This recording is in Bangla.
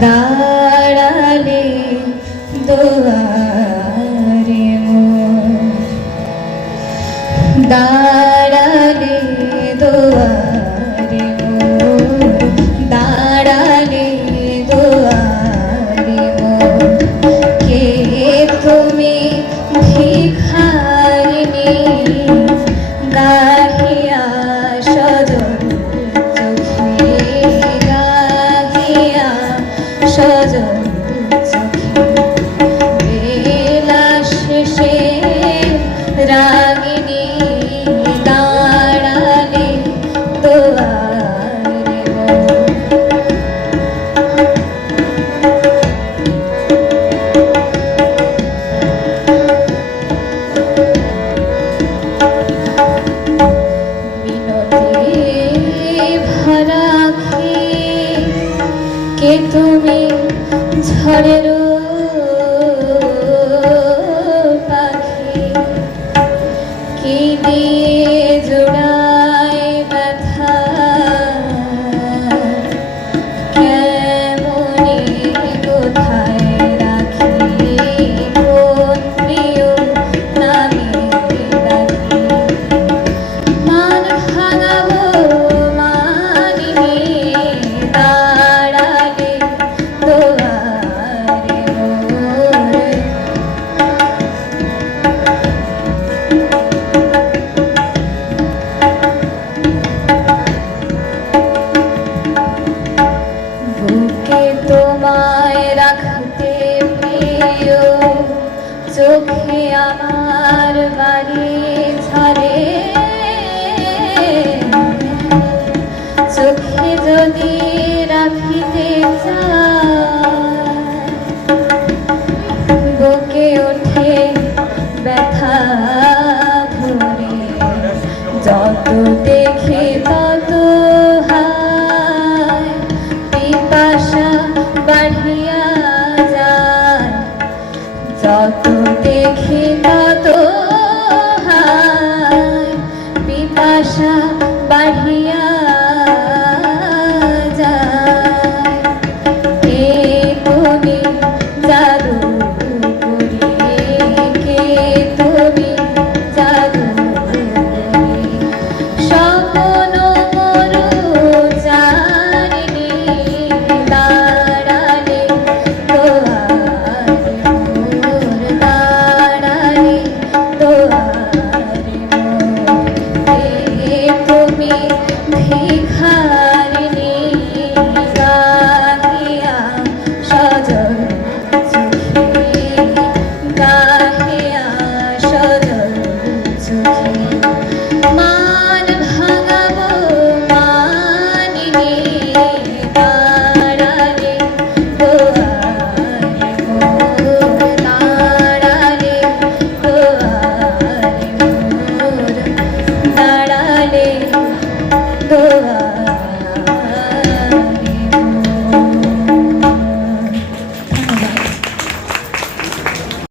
দাঁড়ালে দোয়ারে মো দাঁড়ালে সজন চোখে কে তুমি? ঝড়ের পাখি। কি দিয়ে চোখে আমার বাড়ি ছাড়ে। চোখে যদি রাখিতে চাও